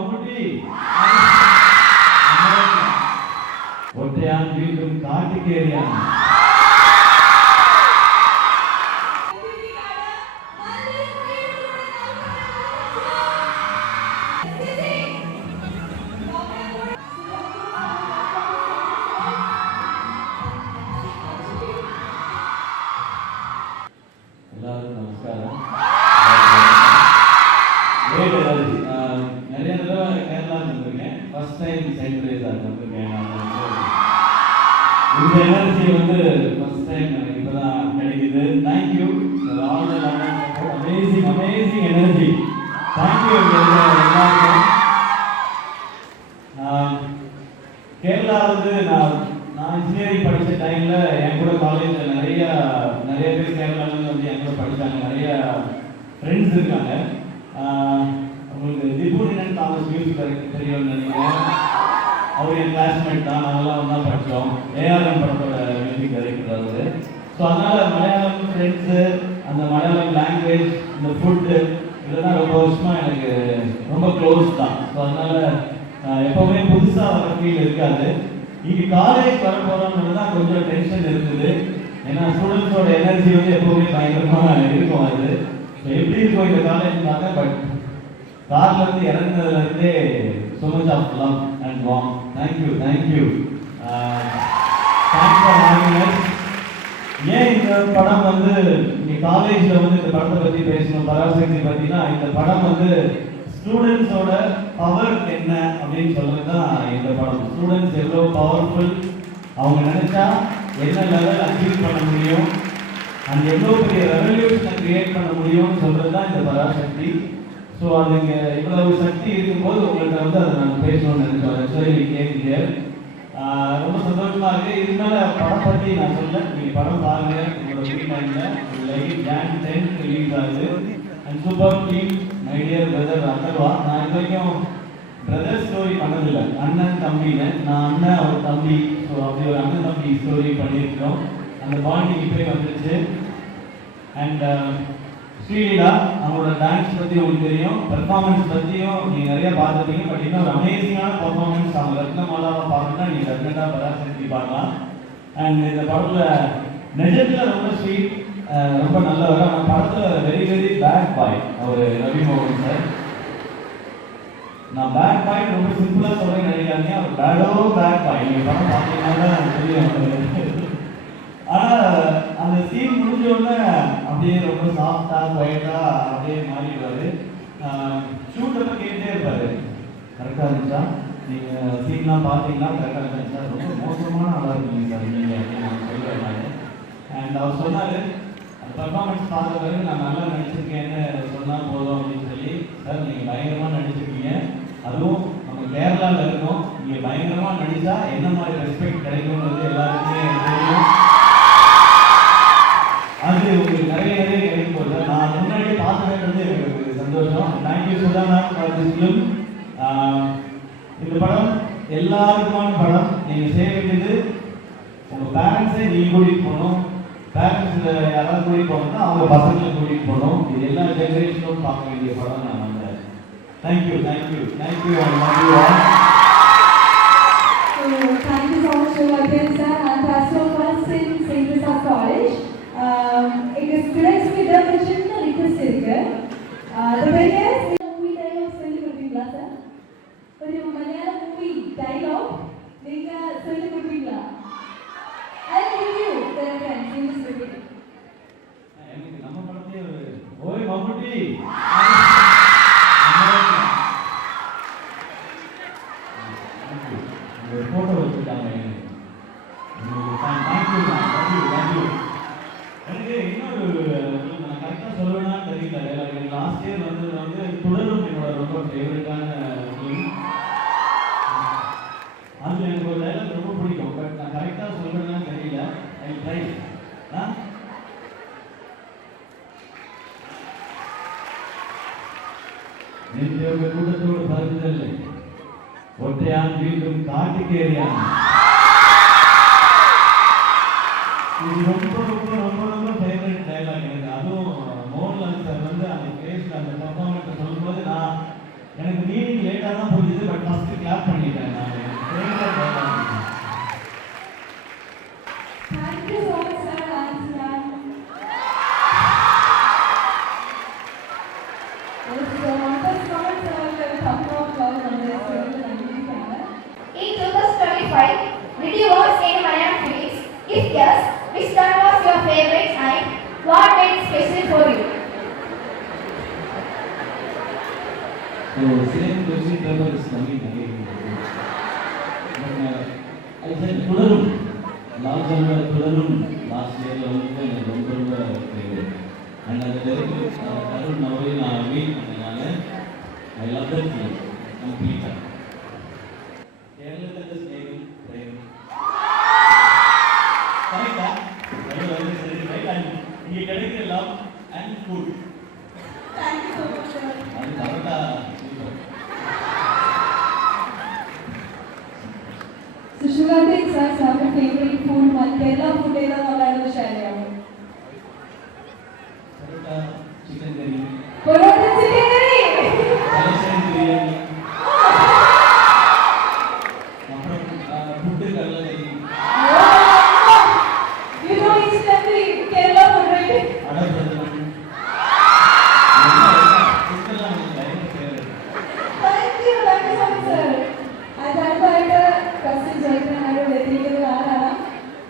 மம்முட்டி ஒற்றையான் வீண்டும் காட்டுக்கேறியான் எல்லாருக்கும் நமஸ்காரம். நிறைய தடவை கேரளா வந்திருக்கேன். ஃபர்ஸ்ட் டைம் சைப்ரேஸாக வந்திருக்கேன். இந்த எனர்ஜி வந்து ஃபர்ஸ்ட் டைம் எனக்கு இப்போதான் கிடைக்குது. Thank you all the amazing amazing energy. Thank you எல்லாருக்கும். கேரளா வந்து நான் இன்ஜினியரிங் படித்த டைமில் என் கூட காலேஜில் நிறைய பேர் கேரளாவில் வந்து என் கூட படித்தாங்க. நிறைய ஃப்ரெண்ட்ஸ் இருக்காங்க. உங்களுக்கு திபுனினன் தாமஸ் மியூசிக் டைரக்டர் தெரியும்னு நினைக்கிறேன். அவர் என் கிளாஸ்மேட் தான். நாங்களாம் ஒன்றா படித்தோம். ஏஆர்எம் படத்தோட மியூசிக் டைரக்டர் அவர். ஸோ அதனால் மலையாளம் ஃப்ரெண்ட்ஸு, அந்த மலையாளம் லாங்குவேஜ், இந்த ஃபுட்டு இதெல்லாம் ரொம்ப வருஷமாக எனக்கு ரொம்ப க்ளோஸ் தான். ஸோ அதனால் எப்போவுமே புதுசாக வர ஃபீல் இருக்காது. இங்கே காலேஜ் வர போகிறோம்னு தான் கொஞ்சம் டென்ஷன் இருக்குது. ஏன்னா ஸ்டூடெண்ட்ஸோட எனர்ஜி வந்து எப்போவுமே பயங்கரமாக இருக்கும். அது எப்படி இருக்கும் இந்த காலேஜ் பார்த்தா. பட் கார்லேருந்து இறங்குனதுலேருந்தே so much of love and warmth. Thank you. Thanks for having us. ஏன் இந்த படம் வந்து இங்கே காலேஜில் வந்து இந்த படத்தை பற்றி பேசணும், பராசக்தி பற்றினா, இந்த படம் வந்து ஸ்டூடெண்ட்ஸோட பவர் என்ன அப்படின்னு சொல்றது தான் இந்த படம். ஸ்டூடெண்ட்ஸ் எவ்வளோ பவர்ஃபுல், அவங்க நினைச்சா என்ன லெவல் அச்சீவ் பண்ண முடியும், அண்ட் எவ்வளோ பெரிய ரெவல்யூஷனை கிரியேட் பண்ண முடியும்னு சொல்றது தான் இந்த பராசக்தி. ஸோ அது இங்கே இவ்வளவு சக்தி இருக்கும்போது உங்கள்கிட்ட வந்து அதை நான் பேசணும்னு நினைச்சோம். ரொம்ப சந்தோஷமா இருக்கு. இது மேலே படம் பற்றி நான் சொல்ல, நீங்கள் படம் பாருங்க உங்களோட ஃப்ரீ டைமில். Jan 10 ரிலீஸ் ஆகுது. And super team, my dear brother Atharva. நான் இது வரைக்கும் பிரதர் ஸ்டோரி பண்ணதில்லை, அண்ணன் தம்பின்னு. நான் அண்ணன் அவர் தம்பி, ஸோ அப்படி ஒரு அண்ணன் தம்பி ஸ்டோரி பண்ணியிருக்கோம். அந்த பாண்டிங் இப்போயே வந்துருச்சு. அண்ட் ஸ்ரீலீலா, அவங்களோட டான்ஸ் பற்றி உங்களுக்கு தெரியும், பெர்ஃபார்மன்ஸ் பற்றியும் நீங்கள் நிறைய பார்த்துருப்பீங்க. பட் இன்னும் ஒரு அமேசிங்கான பெர்ஃபார்மன்ஸ் அவங்க ரத்னமாலாவை பார்க்கணும்னா நீங்கள் டெஃபினட்டாக பராசக்தி பார்க்கலாம். அண்ட் இந்த படத்தில் நிஜத்தில் ரொம்ப ஸ்வீட், ரொம்ப நல்லவர். ஆனால் படத்தில் வெரி வெரி பேட் பாய் அவர் ரவி மோகன் சார். நான் பேட் பாய் ரொம்ப சிம்பிளாக சொல்ல நினைக்காதீங்க, அவர் பேட் பாய். நீங்கள் படம் பார்த்தீங்கன்னா தெரியும். ஆனால் அந்த சீன் முடிஞ்ச உடனே அப்படியே ரொம்ப சாஃப்டாக குவைட்டாக அப்படியே மாறிடுவார். ஷூட்டப்போ கேட்டே இருப்பார், கரெக்டாக இருந்துச்சா, நீங்கள் சீன்லாம் பார்த்தீங்கன்னா கரெக்டாக இருந்துச்சா, ரொம்ப மோசமான ஆளாக இருக்கீங்க சார் நீங்கள் அப்படின்னு நான் சொல்லுவேன் நான். அண்ட் அவர் சொன்னார், அந்த பர்ஃபார்மன்ஸ் பார்த்த பிறகு நான் நல்லா நடிச்சிருக்கேன்னு சொன்னால் போதும் அப்படின்னு சொல்லி. சார் நீங்கள் பயங்கரமாக நடிச்சிருக்கீங்க, அதுவும் நம்ம கேரளாவில் இருக்கோம், நீங்கள் பயங்கரமாக நடித்தா என்ன மாதிரி ரெஸ்பெக்ட் கிடைக்கும்ன்றது எல்லாருக்குமே தெரியும். அது உங்களுக்கு நிறைய கிடைக்கும் போது நான் முன்னாடியே பார்த்துக்கிறது எனக்கு சந்தோஷம். Thank you Sudha ma'am for this film. இந்த படம் எல்லாருக்குமான படம். நீங்கள் செய்ய வேண்டியது உங்கள் பேரண்ட்ஸை நீங்கள் கூட்டிகிட்டு போகணும். பேரண்ட்ஸ் யாராவது கூட்டிகிட்டு போகணும்னா அவங்க பசங்களை கூட்டிகிட்டு போகணும். இது எல்லா ஜெனரேஷனும் பார்க்க வேண்டிய படம் நான் வந்தேன். Thank you and love you all. Thank you so much to again sir and first of all St. Teresa College. எங்க ஸ்டூடெண்ட்ஸ் கிட்ட ஒரு சின்ன ரிக்வெஸ்ட் இருக்கு. the biggest movie dialogue சொல்லி கொடுப்பீங்களா சார்? ஒரு மலையாள மூவி dialogue நீங்க சொல்லி கொடுப்பீங்களா? I'll give you the reference. You must repeat it. எனக்கு நம்ம படத்தையே ஓய் மம்முட்டி போட்டோ வச்சுட்டாங்க. தேங்க்யூ. எனக்கு இன்னொரு நான் கரெக்டாக சொல்லுவேன்னா தெரியல. எனக்கு லாஸ்ட் இயர் வந்து தொடரும் என்னோட ரொம்ப ஃபேவரட்டான ஃபிலிம். அதில் எனக்கு ஒரு டைலாக் ரொம்ப பிடிக்கும். பட் நான் கரெக்டாக சொல்லுவேன்னா தெரியல. I try. நேற்று கூட்டத்தோடு பகிர்ந்தல்ல ஒற்றையான் வீண்டும் காட்டுக்கேறியான். இது ரொம்ப ரொம்ப ரொம்ப ரொம்ப ஃபேவரட் டைலாக் எனக்கு. அதுவும் மோகன்லால் சார் வந்து அந்த பேஸ்ல அந்த பர்ஃபார்மன்ஸை சொல்லும்போது எனக்கு மீனிங் லேட்டாக தான் புரிஞ்சுது, பட் ஃபர்ஸ்ட் கிளாப் பண்ணிட்டேன் நான். Thank you so much, sir and ma'am. So, first comment sir, couple of flowers on this sir. In 2025, did you watch any Malayalam films? If yes, which one was your favorite and what made it special for you? So same question paper is coming again. But I said Tudarum. Last time Tudarum last year வந்து எனக்கு ரொம்ப ரொம்ப favorite. And அந்த director Tarun அவரை நான் meet பண்ணனால I love that film completely. கேரளத்துல ஸ்நேகம் frame. கரெக்டா? அது சரி ரைட். அண்ட் இங்க கிடைக்கிற love and food. Thank you so much, sir. அது கரெக்டா? So, Sugarcane sir, have a favorite food, one Kerala food ஏதாவது விளையாட share பண்ணுங்க. கரெக்டா? சிக்கன் கறி. Korathan